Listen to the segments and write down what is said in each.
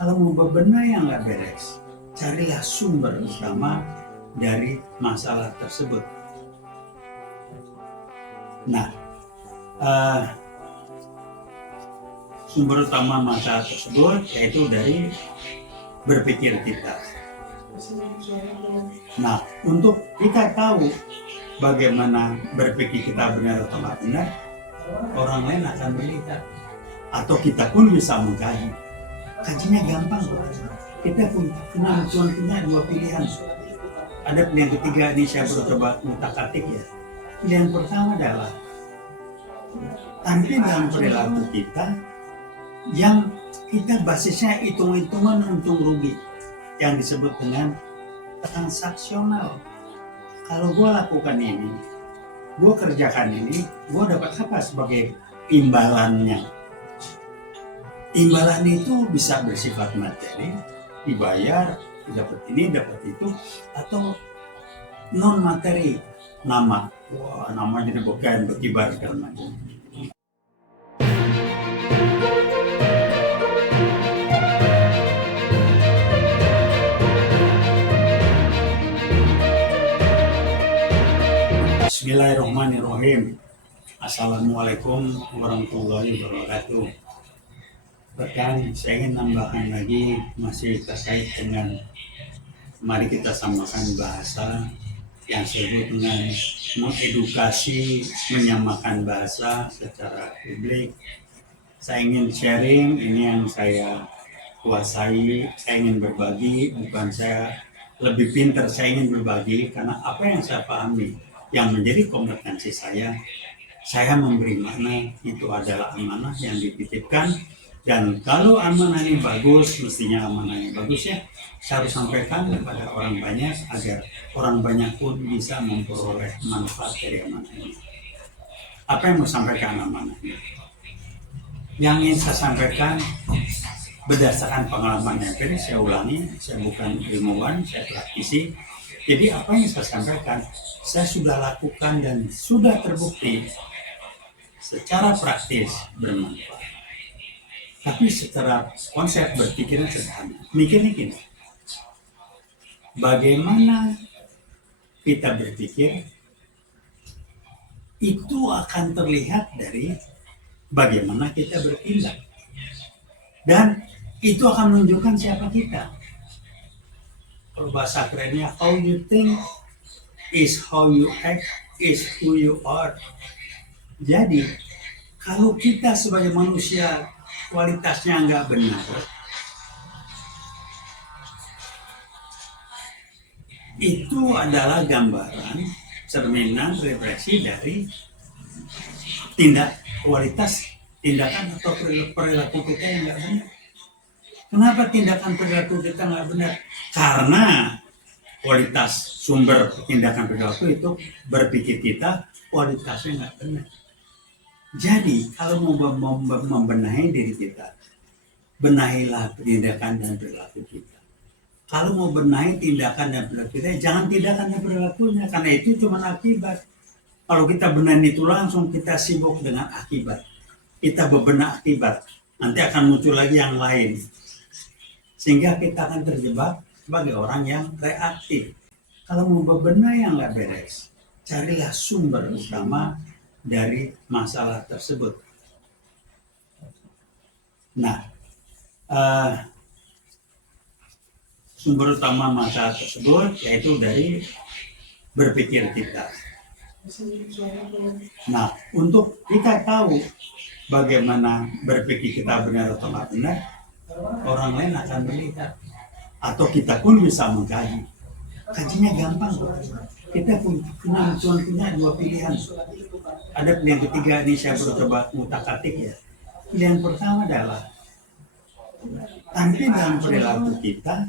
Kalau mau bebenah yang nggak beres, carilah sumber utama dari masalah tersebut. Nah, sumber utama masalah tersebut yaitu dari berpikir kita. Nah, untuk kita tahu bagaimana berpikir kita benar atau tidak benar, orang lain akan melihat, atau kita pun bisa mengkaji. Kajinya gampang, kita cuma punya dua pilihan. Ada pilihan ketiga, ini saya baru coba utak-atik ya. Pilihan pertama adalah tampil dalam perilaku kita yang kita basisnya hitung-hitungan untung rugi, yang disebut dengan transaksional. Kalau gue lakukan ini, gue kerjakan ini, gue dapat apa sebagai imbalannya? Imbalan itu bisa bersifat materi, dibayar, dapat ini, dapat itu, atau non materi, nama. Wah, nama jadi bukan berkibar segala macam. Bismillahirrahmanirrahim. Assalamualaikum warahmatullahi wabarakatuh. Bahkan saya ingin tambahkan lagi masih terkait dengan mari kita samakan bahasa yang disebut dengan mengedukasi, menyamakan bahasa secara publik. Saya ingin sharing, ini yang saya kuasai, saya ingin berbagi, bukan saya lebih pintar, saya ingin berbagi karena apa yang saya pahami yang menjadi kompetensi saya memberi makna itu adalah amanah yang dititipkan, dan kalau amanah ini bagus, mestinya amanahnya bagus ya, saya harus sampaikan kepada orang banyak agar orang banyak pun bisa memperoleh manfaat dari amanah ini. Apa yang mau sampaikan amanahnya? Yang ingin saya sampaikan berdasarkan pengalaman empiris, saya ulangi, saya bukan ilmuwan, saya praktisi. Jadi apa yang saya sampaikan, saya sudah lakukan dan sudah terbukti secara praktis bermanfaat. Tapi secara konsep berpikiran sederhana. Mikirnya gini, bagaimana kita berpikir itu akan terlihat dari bagaimana kita bertindak. Dan itu akan menunjukkan siapa kita. Kalau bahasa kerennya, how you think is how you act is who you are. Jadi, kalau kita sebagai manusia kualitasnya nggak benar, itu adalah gambaran, cerminan, represi dari kualitas tindakan atau perilaku kita yang nggak benar. Kenapa tindakan perilaku kita nggak benar? Karena kualitas sumber tindakan perilaku itu berpikir kita kualitasnya nggak benar. Jadi kalau mau membenahi diri kita, benahilah tindakan dan perilaku kita. Kalau mau benahi tindakan dan perilaku kita, jangan tindakan dan perilakunya, karena itu cuma akibat. Kalau kita benahi itu langsung, kita sibuk dengan akibat. Kita bebenah akibat, nanti akan muncul lagi yang lain. Sehingga kita akan terjebak sebagai orang yang reaktif. Kalau mau bebenah yang nggak beres, carilah sumber utama dari masalah tersebut. Nah, sumber utama masalah tersebut yaitu dari berpikir kita. Nah, untuk kita tahu bagaimana berpikir kita benar atau tidak benar, orang lain akan melihat, atau kita pun bisa mengkaji. Kajinya gampang, kita cuma punya dua pilihan. Ada pilihan ketiga, ini saya baru coba utak-atik ya. Pilihan pertama adalah tampil dalam perilaku kita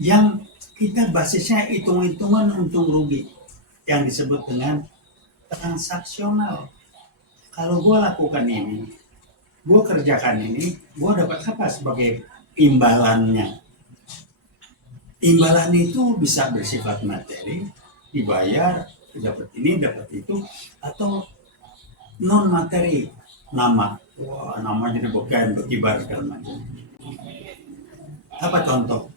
yang kita basisnya hitung-hitungan untung rugi, yang disebut dengan transaksional. Kalau gue lakukan ini, gue kerjakan ini, gue dapat apa sebagai imbalannya? Imbalan itu bisa bersifat materi, dibayar, dapat ini, dapat itu, atau non materi, nama. Wah, nama jadi bukan berkibar segala macam. Apa contoh?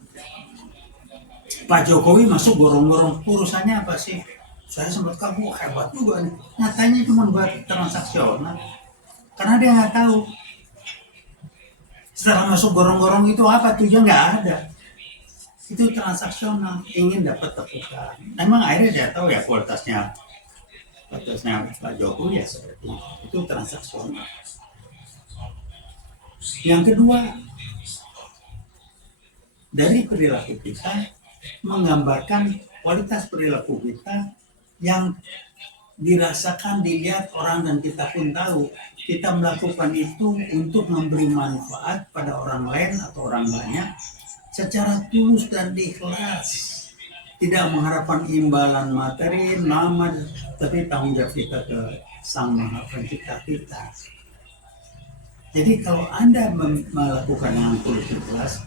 Pak Jokowi masuk gorong-gorong, urusannya apa sih? Saya sempat kamu hebat juga nih. Nyatanya cuma buat transaksional. Karena dia nggak tahu setelah masuk gorong-gorong itu apa tujuan, nggak ada. Itu transaksional, ingin dapat tepukan. Memang akhirnya dia tahu ya kualitasnya Pak Jokowi ya seperti itu transaksional. Yang kedua, dari perilaku kita menggambarkan kualitas perilaku kita yang dirasakan, dilihat orang, dan kita pun tahu kita melakukan itu untuk memberi manfaat pada orang lain atau orang banyak secara tulus dan ikhlas, tidak mengharapkan imbalan materi, nama, tapi tanggung jawab kita ke Sang Maha Pencipta kita. Jadi kalau Anda melakukan dengan tulus ikhlas,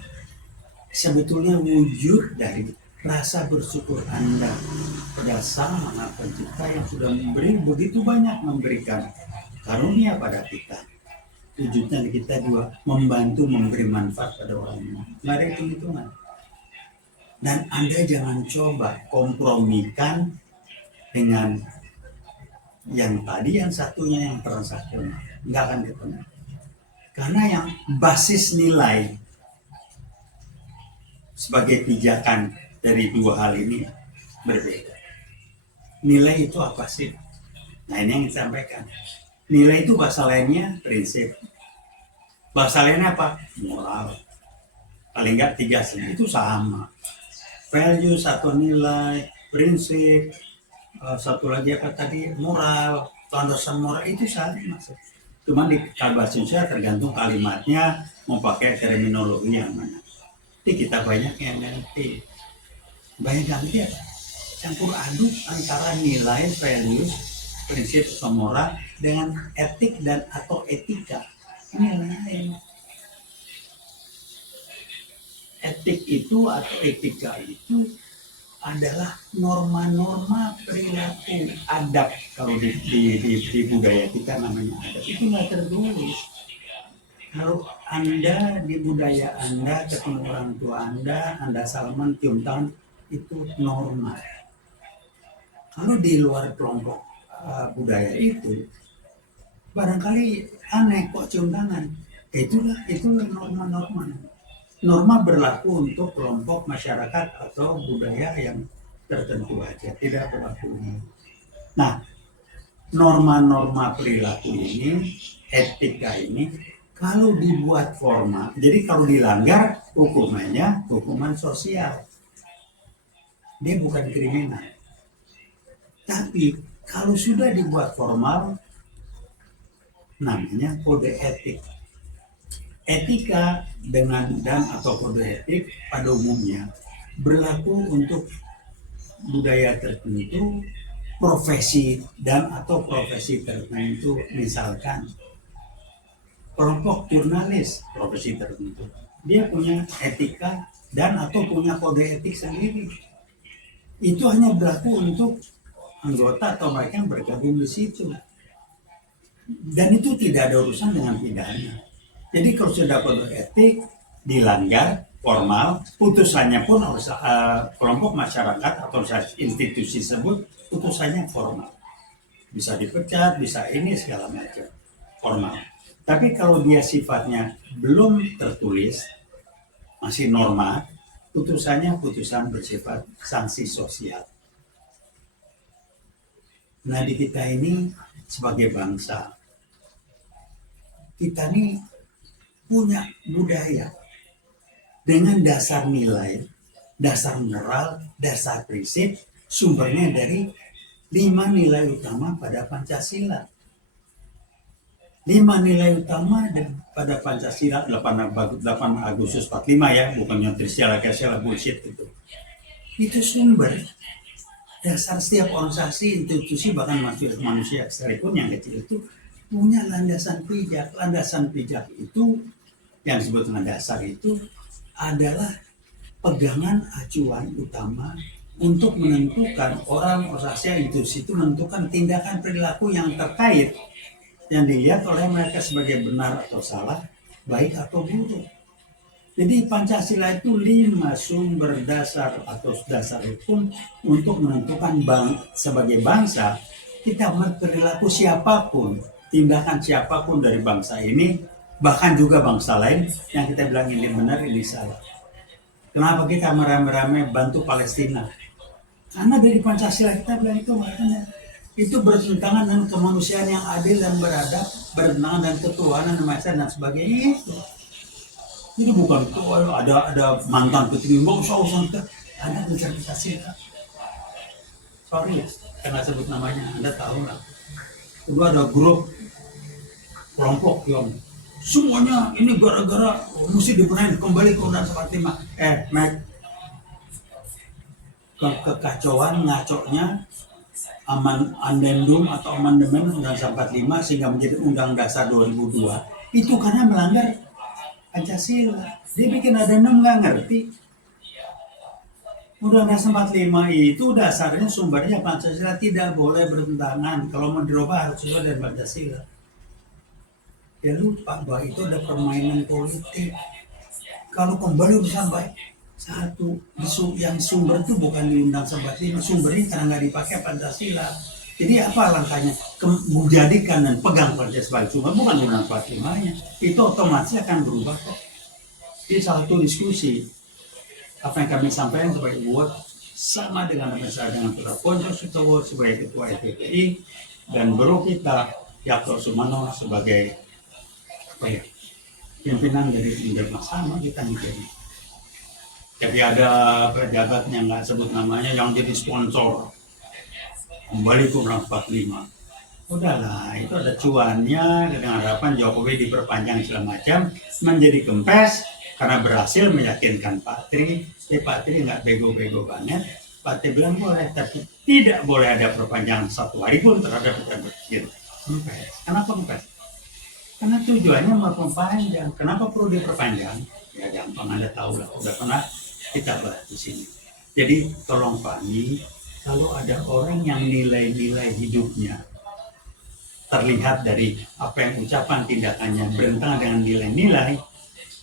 sebetulnya wujud dari rasa bersyukur Anda pada Sang Maha Pencipta yang sudah memberi begitu banyak, memberikan karunia pada kita. Wujudnya kita juga membantu memberi manfaat pada orang lain. Nggak ada hitung-hitungan. Dan Anda jangan coba kompromikan dengan yang tadi, yang satunya yang transaksional. Nggak akan ketemu. Karena yang basis nilai sebagai pijakan dari dua hal ini berbeda. Nilai itu apa sih? Nah, ini yang disampaikan. Nilai itu bahasa lainnya prinsip. Bahasa lainnya apa? Moral. Paling nggak 3 itu sama. Value satu nilai, prinsip, satu lagi apa tadi? Moral, landasan moral itu sama maksud. Cuma di bahasa Indonesia tergantung kalimatnya mau pakai terminologi yang mana. Jadi kita banyak yang ganti. Banyak ganti apa? Campur aduk antara nilai, values, prinsip atau moral dengan etik dan atau etika. Ini yang lain. Etik itu atau etika itu adalah norma-norma perilaku, adab. Kalau di budaya kita namanya adab, itu nggak tertulis. Kalau Anda di budaya Anda ketemu orang tua Anda salaman cium tangan, itu norma. Kalau di luar kelompok budaya itu, barangkali aneh kok cium tangan. Itulah norma-norma. Norma berlaku untuk kelompok masyarakat atau budaya yang tertentu aja, tidak berlaku ini. Nah, norma-norma perilaku ini, etika ini, kalau dibuat formal, jadi kalau dilanggar hukumannya hukuman sosial. Dia bukan kriminal. Tapi kalau sudah dibuat formal, namanya kode etik. Etika dan atau kode etik pada umumnya berlaku untuk budaya tertentu, profesi dan atau profesi tertentu. Misalkan kelompok jurnalis, profesi tertentu, dia punya etika dan atau punya kode etik sendiri. Itu hanya berlaku untuk anggota atau mereka yang bergabung di situ. Dan itu tidak ada urusan dengan pidana. Jadi kalau sudah kode etik dilanggar formal, putusannya pun harus kelompok masyarakat atau institusi tersebut putusannya formal. Bisa dipecat, bisa ini segala macam formal. Tapi kalau dia sifatnya belum tertulis, masih norma, putusannya putusan bersifat sanksi sosial. Nah, di kita ini sebagai bangsa, kita ini punya budaya dengan dasar nilai, dasar moral, dasar prinsip, sumbernya dari 5 nilai utama pada Pancasila. 5 nilai utama pada Pancasila 8 Agustus 45 ya, bukan nyotrisnya bullshit itu. Itu sumber dasar setiap organisasi, institusi, bahkan manusia sekalipun yang kecil itu punya landasan pijak. Landasan pijak itu yang disebut dengan dasar itu adalah pegangan acuan utama untuk menentukan orang, organisasi, institusi itu menentukan tindakan perilaku yang terkait, yang dilihat oleh mereka sebagai benar atau salah, baik atau buruk. Jadi Pancasila itu 5 sumber dasar atau dasar hukum untuk menentukan sebagai bangsa kita berperilaku siapapun, tindakan siapapun dari bangsa ini, bahkan juga bangsa lain yang kita bilang ini benar, ini salah. Kenapa kita merame-rame bantu Palestina? Karena dari Pancasila kita bilang itu makanya itu bertentangan dengan kemanusiaan yang adil dan beradab, bertentangan dengan ketuhanan dan sebagainya itu. Ini bukan ada mantan petri, nggak usah kita. Anda interpretasi kan? Sorry ya, karena sebut namanya, Anda tahu lah. Itu ada grup kelompok yang semuanya ini gara-gara mesti dibenahin kembali ke Undang-Undang 45. Mac, kekacauan ngacoknya amendum atau amandemen Undang-Undang 45 sehingga menjadi Undang Dasar 2002 itu karena melanggar Pancasila. Dia bikin ada 6 nggak ngerti. Undang-Undang 45 itu dasarnya sumbernya Pancasila, tidak boleh bertentangan. Kalau mau dirubah harus sesuai dengan Pancasila. Dia lupa bahwa itu ada permainan politik. Kalau kembali urusan baik, satu, yang sumber itu bukan di Undang-Undang 45, sumbernya karena nggak dipakai Pancasila. Jadi apa langkahnya? Menjadikan dan pegang Pancasila sebagai sumber, bukan Undang-Undang 45-nya. Itu otomatis akan berubah kok. Ini satu diskusi. Apa yang kami sampaikan sebagai buat sama dengan apa yang saya dengan Putra Ponco Sutowo sebagai Ketua FPPI dan guru kita Yakto Sumano sebagai pimpinan dari Indonesia sama kita menjadi. Jadi ada pejabat yang nggak sebut namanya yang jadi sponsor kembali ke Undang 45. Udahlah, itu ada cuannya dengan harapan Jokowi diperpanjang segala macam menjadi kempes karena berhasil meyakinkan Pak Tri. Pak Tri nggak bego-bego banget. Pak Tri bilang boleh, tapi tidak boleh ada perpanjangan 1 hari pun terhadap pejabat kecil. Kempes. Kenapa kempes? Karena tujuannya memperpanjang. Kenapa perlu diperpanjang? Ya gampang, Anda tahu lah. Udah pernah kita bahas di sini. Jadi tolong pahami, kalau ada orang yang nilai-nilai hidupnya terlihat dari apa yang ucapan tindakannya bertentangan dengan nilai-nilai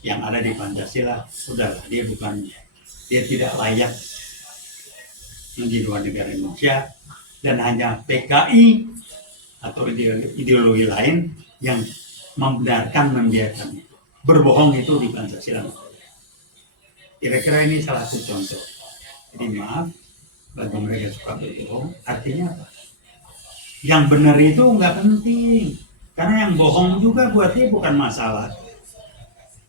yang ada di Pancasila, sudahlah, dia tidak layak menjadi warga negara Indonesia, dan hanya PKI atau ideologi lain yang membiarkan berbohong itu di Pancasila. Kira-kira ini salah satu contoh. Jadi maaf bagi mereka yang suka berbohong. Artinya apa? Yang benar itu nggak penting, karena yang bohong juga buat dia bukan masalah.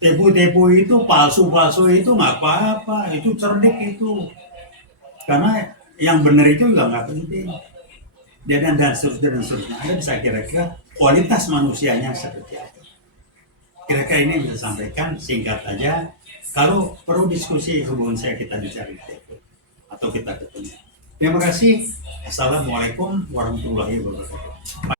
Tepu-tepu itu, palsu-palsu itu nggak apa-apa, itu cerdik itu. Karena yang benar itu juga nggak penting. Dan seterusnya. Anda bisa kira-kira kualitas manusianya seperti apa. Kira-kira ini bisa sampaikan singkat aja. Kalau perlu diskusi, hubungan saya kita bicara atau kita ketemu. Terima kasih. Assalamualaikum warahmatullahi wabarakatuh.